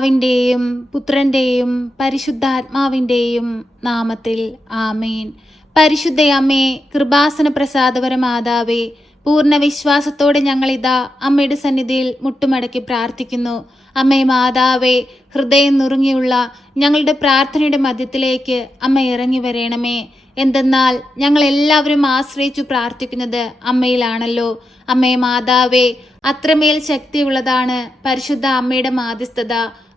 പിതാവിൻ്റെയും പുത്രൻ്റെയും പരിശുദ്ധാത്മാവിൻ്റെയും നാമത്തിൽ ആമേൻ. പരിശുദ്ധ അമ്മേ, കൃപാസന പ്രസാദപര മാതാവേ, പൂർണ്ണ വിശ്വാസത്തോടെ ഞങ്ങളിതാ അമ്മയുടെ സന്നിധിയിൽ മുട്ടുമടക്കി പ്രാർത്ഥിക്കുന്നു. അമ്മേ മാതാവേ, ഹൃദയം നുറുങ്ങിയുള്ള ഞങ്ങളുടെ പ്രാർത്ഥനയുടെ മധ്യത്തിലേക്ക് അമ്മ ഇറങ്ങി വരണമേ. എന്തെന്നാൽ ഞങ്ങൾ എല്ലാവരും ആശ്രയിച്ചു പ്രാർത്ഥിക്കുന്നത് അമ്മയിലാണല്ലോ. അമ്മേ മാതാവേ, അത്രമേൽ ശക്തിയുള്ളതാണ് പരിശുദ്ധ അമ്മയുടെ മാധ്യസ്ഥത.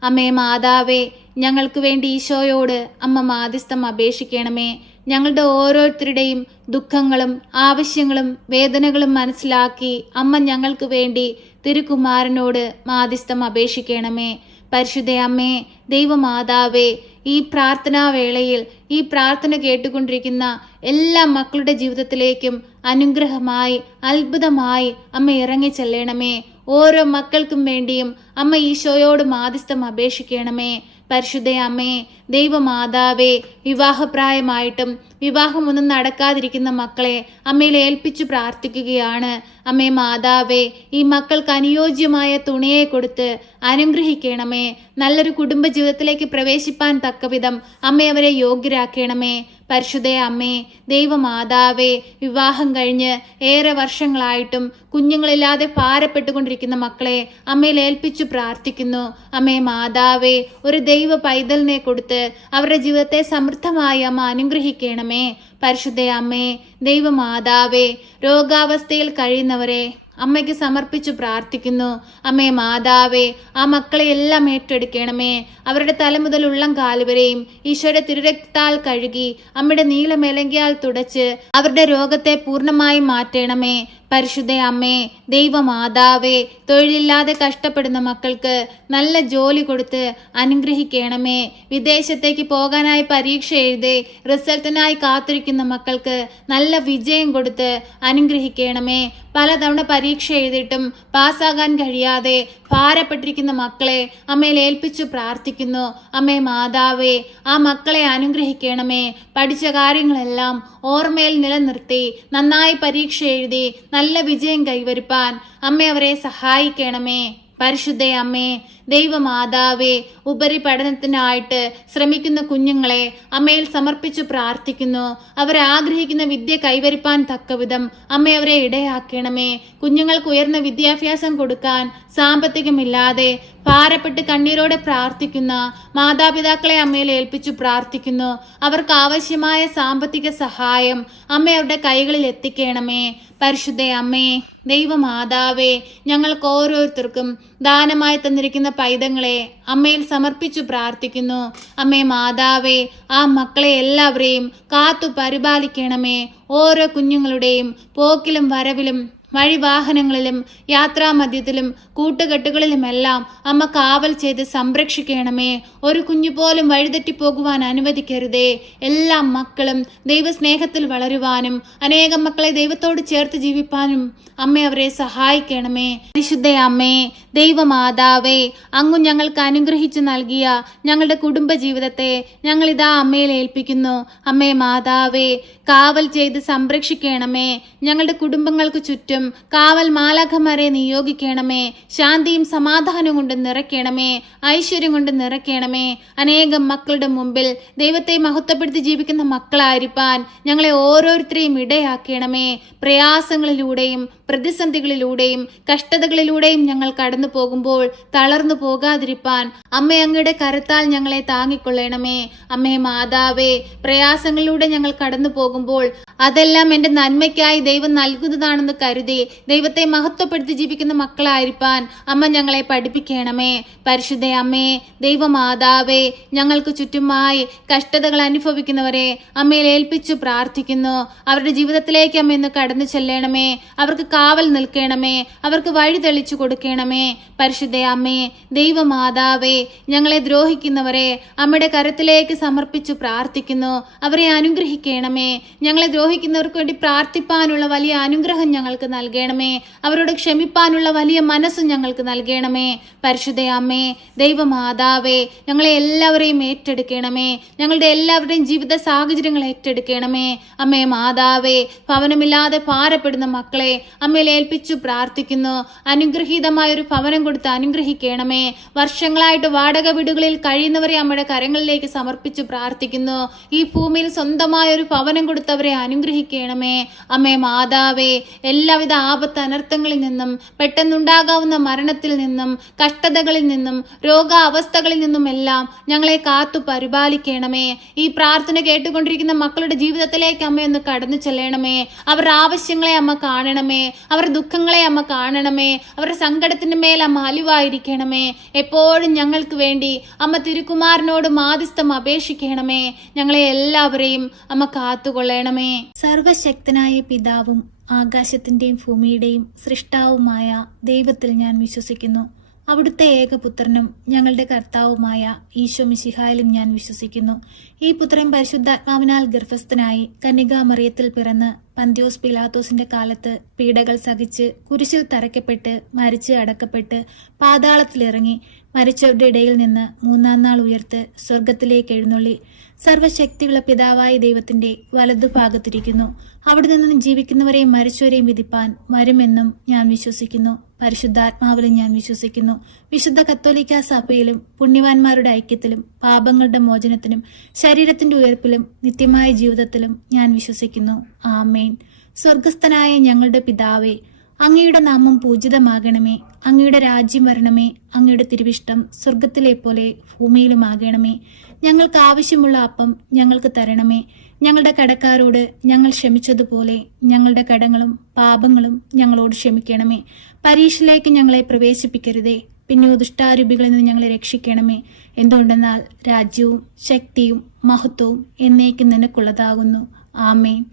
അമ്മേ മാതാവേ, ഞങ്ങൾക്ക് വേണ്ടി ഈശോയോട് അമ്മ മാധ്യസ്ഥം അപേക്ഷിക്കണമേ. ഞങ്ങളുടെ ഓരോരുത്തരുടെയും ദുഃഖങ്ങളും ആവശ്യങ്ങളും വേദനകളും മനസ്സിലാക്കി അമ്മ ഞങ്ങൾക്ക് വേണ്ടി തിരുക്കുമാരനോട് മാധ്യസ്ഥം അപേക്ഷിക്കണമേ. പരിശുദ്ധ അമ്മേ, ദൈവമാതാവേ, ഈ പ്രാർത്ഥനാ വേളയിൽ ഈ പ്രാർത്ഥന കേട്ടുകൊണ്ടിരിക്കുന്ന എല്ലാ മക്കളുടെ ജീവിതത്തിലേക്കും അനുഗ്രഹമായി അത്ഭുതമായി അമ്മ ഇറങ്ങി ചെല്ലണമേ. ഓരോ മക്കൾക്കും വേണ്ടിയും അമ്മ ഈശോയോട് മാധ്യസ്ഥം അപേക്ഷിക്കണമേ. പരിശുദ്ധ അമ്മേ, ദൈവമാതാവേ, വിവാഹപ്രായമായിട്ടും വിവാഹമൊന്നും നടക്കാതിരിക്കുന്ന മക്കളെ അമ്മയിൽ ഏൽപ്പിച്ചു പ്രാർത്ഥിക്കുകയാണ്. അമ്മേ മാതാവേ, ഈ മക്കൾക്ക് അനുയോജ്യമായ തുണയെ കൊടുത്ത് അനുഗ്രഹിക്കണമേ. നല്ലൊരു കുടുംബ ജീവിതത്തിലേക്ക് പ്രവേശിപ്പാൻ തക്കവിധം അമ്മ അവരെ യോഗ്യരാക്കണമേ. പരിശുദ്ധ അമ്മേ, ദൈവമാതാവേ, വിവാഹം കഴിഞ്ഞ് ഏറെ വർഷങ്ങളായിട്ടും കുഞ്ഞുങ്ങളില്ലാതെ ഭാരപ്പെട്ടുകൊണ്ടിരിക്കുന്ന മക്കളെ അമ്മയിൽ ഏൽപ്പിച്ചു പ്രാർത്ഥിക്കുന്നു. അമ്മേ മാതാവേ, ഒരു ദൈവ പൈതലിനെ കൊടുത്ത് അവരുടെ ജീവിതത്തെ സമൃദ്ധമായി അമ്മ അനുഗ്രഹിക്കണമേ. പരിശുദ്ധ അമ്മേ, ദൈവമാതാവേ, രോഗാവസ്ഥയിൽ കഴിയുന്നവരെ അമ്മയ്ക്ക് സമർപ്പിച്ചു പ്രാർത്ഥിക്കുന്നു. അമ്മേ മാതാവേ, ആ മക്കളെ എല്ലാം ഏറ്റെടുക്കണമേ. അവരുടെ തല മുതൽ ഉള്ളം കാലുവരെയും ഈശോയുടെ തിരുരക്തത്താൽ കഴുകി അമ്മയുടെ നീലമേലങ്കിയാൽ തുടച്ച് അവരുടെ രോഗത്തെ പൂർണ്ണമായി മാറ്റണമേ. പരിശുദ്ധ അമ്മേ, ദൈവമാതാവേ, തൊഴിലില്ലാതെ കഷ്ടപ്പെടുന്ന മക്കൾക്ക് നല്ല ജോലി കൊടുത്ത് അനുഗ്രഹിക്കണമേ. വിദേശത്തേക്ക് പോകാനായി പരീക്ഷ എഴുതി റിസൾട്ടിനായി കാത്തിരിക്കുന്ന മക്കൾക്ക് നല്ല വിജയം കൊടുത്ത് അനുഗ്രഹിക്കണമേ. പലതവണ പരീക്ഷ എഴുതിയിട്ടും പാസ്സാകാൻ കഴിയാതെ ഭാരപ്പെട്ടിരിക്കുന്ന മക്കളെ അമ്മയിൽ ഏൽപ്പിച്ചു പ്രാർത്ഥിക്കുന്നു. അമ്മേ മാതാവേ, ആ മക്കളെ അനുഗ്രഹിക്കണമേ. പഠിച്ച കാര്യങ്ങളെല്ലാം ഓർമ്മയിൽ നിലനിർത്തി നന്നായി പരീക്ഷ എഴുതി നല്ല വിജയം കൈവരിപ്പാൻ അമ്മ അവരെ സഹായിക്കണമേ. പരിശുദ്ധ അമ്മേ, ദൈവമാതാവേ, ഉപരിപഠനത്തിനായിട്ട് ശ്രമിക്കുന്ന കുഞ്ഞുങ്ങളെ അമ്മയിൽ സമർപ്പിച്ചു പ്രാർത്ഥിക്കുന്നു. അവരാഗ്രഹിക്കുന്ന വിദ്യ കൈവരിപ്പാൻ തക്കവിധം അമ്മ അവരെ ഇടയാക്കണമേ. കുഞ്ഞുങ്ങൾക്ക് ഉയർന്ന വിദ്യാഭ്യാസം കൊടുക്കാൻ സാമ്പത്തികമില്ലാതെ ഭാരപ്പെട്ട് കണ്ണീരോടെ പ്രാർത്ഥിക്കുന്ന മാതാപിതാക്കളെ അമ്മയിൽ ഏൽപ്പിച്ചു പ്രാർത്ഥിക്കുന്നു. അവർക്ക് ആവശ്യമായ സാമ്പത്തിക സഹായം അമ്മ അവരുടെ കൈകളിൽ എത്തിക്കണമേ. പരിശുദ്ധ അമ്മേ, ദൈവമാതാവേ, ഞങ്ങൾക്ക് ഓരോരുത്തർക്കും ദാനമായി തന്നിരിക്കുന്ന പൈതങ്ങളെ അമ്മയിൽ സമർപ്പിച്ചു പ്രാർത്ഥിക്കുന്നു. അമ്മേ മാതാവേ, ആ മക്കളെ എല്ലാവരെയും കാത്തു പരിപാലിക്കണമേ. ഓരോ കുഞ്ഞുങ്ങളുടെയും പോക്കിലും വരവിലും വഴിവാഹനങ്ങളിലും യാത്രാമധ്യത്തിലും കൂട്ടുകെട്ടുകളിലുമെല്ലാം അമ്മ കാവൽ ചെയ്ത് സംരക്ഷിക്കണമേ. ഒരു കുഞ്ഞു പോലും വഴിതെറ്റിപ്പോകുവാൻ അനുവദിക്കരുതേ. എല്ലാ മക്കളും ദൈവസ്നേഹത്തിൽ വളരുവാനും അനേകം മക്കളെ ദൈവത്തോട് ചേർത്ത് ജീവിപ്പാനും അമ്മ അവരെ സഹായിക്കണമേ. പരിശുദ്ധ അമ്മേ, ദൈവമാതാവേ, അങ്ങ് ഞങ്ങൾക്ക് അനുഗ്രഹിച്ചു നൽകിയ ഞങ്ങളുടെ കുടുംബ ജീവിതത്തെ ഞങ്ങളിതാ അമ്മയിൽ ഏൽപ്പിക്കുന്നു. അമ്മേ മാതാവേ, കാവൽ ചെയ്ത് സംരക്ഷിക്കണമേ. ഞങ്ങളുടെ കുടുംബങ്ങൾക്ക് ചുറ്റും കാവൽ മാലാഖമാരെ നിയോഗിക്കണമേ. ശാന്തിയും സമാധാനവും കൊണ്ട് നിറയ്ക്കണമേ. ഐശ്വര്യം കൊണ്ട് നിറയ്ക്കണമേ. അനേകം മക്കളുടെ മുമ്പിൽ ദൈവത്തെ മഹത്വപ്പെടുത്തി ജീവിക്കുന്ന മക്കളായിരിക്കാൻ ഞങ്ങളെ ഓരോരുത്തരെയും ഇടയാക്കണമേ. പ്രയാസങ്ങളിലൂടെയും പ്രതിസന്ധികളിലൂടെയും കഷ്ടതകളിലൂടെയും ഞങ്ങൾ കടന്നു പോകുമ്പോൾ തളർന്നു പോകാതിരിപ്പാൻ അമ്മ അങ്ങയുടെ കരത്താൽ ഞങ്ങളെ താങ്ങിക്കൊള്ളണമേ. അമ്മേ മാതാവേ, പ്രയാസങ്ങളിലൂടെ ഞങ്ങൾ കടന്നു പോകുമ്പോൾ അതെല്ലാം എൻ്റെ നന്മയ്ക്കായി ദൈവം നൽകുന്നതാണെന്ന് കരുതി ദൈവത്തെ മഹത്വപ്പെടുത്തി ജീവിക്കുന്ന മക്കളായിരിക്കാൻ അമ്മ ഞങ്ങളെ പഠിപ്പിക്കണമേ. പരിശുദ്ധ അമ്മേ, ദൈവമാതാവേ, ഞങ്ങൾക്ക് ചുറ്റുമായി കഷ്ടതകൾ അനുഭവിക്കുന്നവരെ അമ്മയിൽ ഏൽപ്പിച്ചു പ്രാർത്ഥിക്കുന്നു. അവരുടെ ജീവിതത്തിലേക്ക് അമ്മ ഇന്ന് കടന്നു ചെല്ലണമേ. അവർക്ക് കാവൽ നിൽക്കണമേ. അവർക്ക് വഴി തെളിച്ചു കൊടുക്കണമേ. പരിശുദ്ധ അമ്മേ, ദൈവമാതാവേ, ഞങ്ങളെ ദ്രോഹിക്കുന്നവരെ അമ്മയുടെ കരത്തിലേക്ക് സമർപ്പിച്ചു പ്രാർത്ഥിക്കുന്നു. അവരെ അനുഗ്രഹിക്കണമേ. ഞങ്ങളെ ദ്രോഹിക്കുന്നവർക്ക് വേണ്ടി പ്രാർത്ഥിപ്പാനുള്ള വലിയ അനുഗ്രഹം ഞങ്ങൾക്ക് നൽകണമേ. അവരോട് ക്ഷമിപ്പാനുള്ള വലിയ മനസ്സ് ഞങ്ങൾക്ക് നൽകണമേ. പരിശുദ്ധ അമ്മേ, ദൈവമാതാവേ, ഞങ്ങളെ എല്ലാവരെയും ഏറ്റെടുക്കണമേ. ഞങ്ങളുടെ എല്ലാവരുടെയും ജീവിത സാഹചര്യങ്ങൾ ഏറ്റെടുക്കണമേ. അമ്മേ മാതാവേ, ഭവനമില്ലാതെ ഭാരപ്പെടുന്ന മക്കളെ അമ്മയിൽ ഏൽപ്പിച്ചു പ്രാർത്ഥിക്കുന്നു. അനുഗ്രഹീതമായൊരു ഭവനം കൊടുത്ത് അനുഗ്രഹിക്കണമേ. വർഷങ്ങളായിട്ട് വാടക വീടുകളിൽ കഴിയുന്നവരെ അമ്മയുടെ കരങ്ങളിലേക്ക് സമർപ്പിച്ചു പ്രാർത്ഥിക്കുന്നു. ഈ ഭൂമിയിൽ സ്വന്തമായ ഒരു ഭവനം കൊടുത്തവരെ അനുഗ്രഹിക്കണമേ. അമ്മേ മാതാവേ, എല്ലാവിധ ആപത്ത് അനർത്ഥങ്ങളിൽ നിന്നും, പെട്ടെന്നുണ്ടാകാവുന്ന മരണത്തിൽ നിന്നും, കഷ്ടതകളിൽ നിന്നും, രോഗാവസ്ഥകളിൽ നിന്നും എല്ലാം ഞങ്ങളെ കാത്തു പരിപാലിക്കണമേ. ഈ പ്രാർത്ഥന കേട്ടുകൊണ്ടിരിക്കുന്ന മക്കളുടെ ജീവിതത്തിലേക്ക് അമ്മ ഒന്ന് കടന്നു ചെല്ലണമേ. അവരുടെ ആവശ്യങ്ങളെ അമ്മ കാണണമേ. അവരുടെ ദുഃഖങ്ങളെ അമ്മ കാണണമേ. അവരുടെ സങ്കടത്തിന്റെ മേൽ അമ്മ അലിവായിരിക്കണമേ. എപ്പോഴും ഞങ്ങൾക്ക് വേണ്ടി അമ്മ തിരുക്കുമാരനോട് മാധ്യസ്ഥം അപേക്ഷിക്കണമേ. ഞങ്ങളെ എല്ലാവരെയും അമ്മ കാത്തുകൊള്ളണമേ. സർവശക്തനായ പിതാവും ആകാശത്തിന്റെയും ഭൂമിയുടെയും സൃഷ്ടാവുമായ ദൈവത്തിൽ ഞാൻ വിശ്വസിക്കുന്നു. അവിടുത്തെ ഏകപുത്രനും ഞങ്ങളുടെ കർത്താവുമായ ഈശോ മിശിഹായിലും ഞാൻ വിശ്വസിക്കുന്നു. ഈ പുത്രൻ പരിശുദ്ധാത്മാവിനാൽ ഗർഭസ്ഥനായി കന്യകാമറിയത്തിൽ പിറന്ന് പന്ത്യോസ് പിലാത്തോസിന്റെ കാലത്ത് പീഡകൾ സഹിച്ച് കുരിശിൽ തറയ്ക്കപ്പെട്ട് മരിച്ച് അടക്കപ്പെട്ട് പാതാളത്തിലിറങ്ങി മരിച്ചവരുടെ ഇടയിൽ നിന്ന് മൂന്നാം നാൾ ഉയർത്ത് സ്വർഗത്തിലേക്ക് എഴുന്നള്ളി സർവശക്തിയുള്ള പിതാവായ ദൈവത്തിന്റെ വലതുഭാഗത്തിരിക്കുന്നു. അവിടെ നിന്നും ജീവിക്കുന്നവരെയും മരിച്ചവരെയും വിധിപ്പാൻ വരുമെന്നും ഞാൻ വിശ്വസിക്കുന്നു. പരിശുദ്ധാത്മാവിലും ഞാൻ വിശ്വസിക്കുന്നു. വിശുദ്ധ കത്തോലിക്ക സഭയിലും പുണ്യവാന്മാരുടെ ഐക്യത്തിലും പാപങ്ങളുടെ മോചനത്തിനും ശരീരത്തിന്റെ ഉയർപ്പിലും നിത്യമായ ജീവിതത്തിലും ഞാൻ വിശ്വസിക്കുന്നു. ആമേൻ. സ്വർഗസ്ഥനായ ഞങ്ങളുടെ പിതാവേ, അങ്ങയുടെ നാമം പൂജിതമാകണമേ. അങ്ങയുടെ രാജ്യം വരണമേ. അങ്ങയുടെ തിരുവിഷ്ടം സ്വർഗത്തിലെ പോലെ ഭൂമിയിലുമാകണമേ. ഞങ്ങൾക്ക് ആവശ്യമുള്ള അപ്പം ഞങ്ങൾക്ക് തരണമേ. ഞങ്ങളുടെ കടക്കാരോട് ഞങ്ങൾ ക്ഷമിച്ചതുപോലെ ഞങ്ങളുടെ കടങ്ങളും പാപങ്ങളും ഞങ്ങളോട് ക്ഷമിക്കണമേ. പരീക്ഷയിലേക്ക് ഞങ്ങളെ പ്രവേശിപ്പിക്കരുതേ, പിന്നെയോ ദുഷ്ടാരൂപികളിൽ നിന്ന് ഞങ്ങളെ രക്ഷിക്കണമേ. എന്തുകൊണ്ടെന്നാൽ രാജ്യവും ശക്തിയും മഹത്വവും എന്നേക്കും നിനക്കുള്ളതാകുന്നു. ആമേൻ.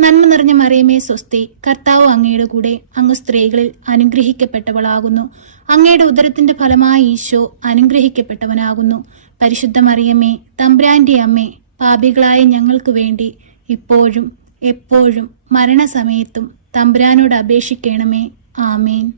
നന്മ നിറഞ്ഞ മറിയമേ സ്വസ്തി, കർത്താവ് അങ്ങയുടെ കൂടെ, അങ്ങ് സ്ത്രീകളിൽ അനുഗ്രഹിക്കപ്പെട്ടവളാകുന്നു. അങ്ങയുടെ ഉദരത്തിന്റെ ഫലമായ ഈശോ അനുഗ്രഹിക്കപ്പെട്ടവനാകുന്നു. പരിശുദ്ധ മറിയമേ, തമ്പുരാന്റെ അമ്മേ, പാപികളായ ഞങ്ങൾക്ക് വേണ്ടി ഇപ്പോഴും എപ്പോഴും മരണസമയത്തും തമ്പുരാനോട് അപേക്ഷിക്കണമേ. ആമേൻ.